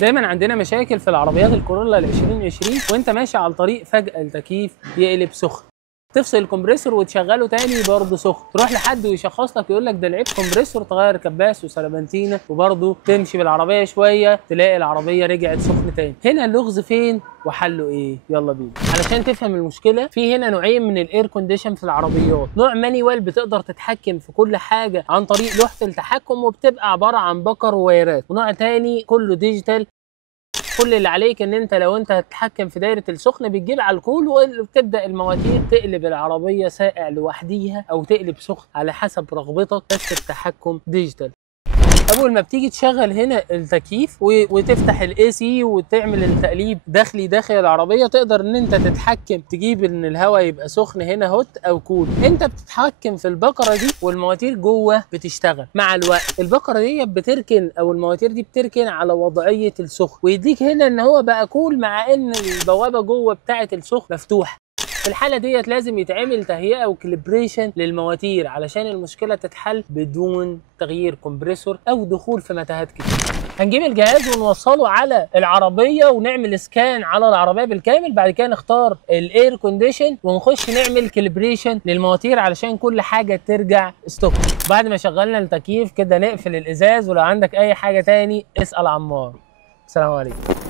دايما عندنا مشاكل في العربيات الكورولا ال 2020 وانت ماشي على الطريق فجأة التكييف يقلب سخن، تفصل الكمبريسور وتشغله تاني برضه سخن، تروح لحد ويشخص لك يقول لك ده العيب كمبريسور، تغير كباس وسلبنتينه وبرضه تمشي بالعربيه شويه تلاقي العربيه رجعت سخن تاني. هنا اللغز فين وحله ايه؟ يلا بينا. علشان تفهم المشكله، في هنا نوعين من الاير كونديشن في العربيات، نوع مانيوال بتقدر تتحكم في كل حاجه عن طريق لوحه التحكم وبتبقى عباره عن بكر ووايرات، ونوع تاني كله ديجيتال. كل اللي عليك ان انت لو انت هتتحكم في دايره السخن بتجيب على الكول وبتبدا المواتير تقلب العربيه ساقع لوحديها او تقلب سخن على حسب رغبتك، بس التحكم ديجيتال. اول ما بتيجي تشغل هنا التكييف وتفتح الاي سي وتعمل التقليب داخلي داخل العربيه، تقدر ان انت تتحكم تجيب ان الهواء يبقى سخن هنا هوت او كول. انت بتتحكم في البكره دي والمواتير جوه بتشتغل. مع الوقت البكره دي بتركن او المواتير دي بتركن على وضعيه السخن، ويديك هنا ان هو بقى كول مع ان البوابه جوه بتاعه السخن مفتوحه. في الحالة ديت لازم يتعمل تهيئة وكاليبريشن للمواتير علشان المشكلة تتحل بدون تغيير كومبريسور أو دخول في متاهات كتير. هنجيب الجهاز ونوصله على العربية ونعمل سكان على العربية بالكامل، بعد كده نختار الاير كونديشن ونخش نعمل كاليبريشن للمواتير علشان كل حاجة ترجع ستوك. بعد ما شغلنا التكييف كده نقفل الإزاز، ولو عندك أي حاجة تاني اسأل عمار. السلام عليكم.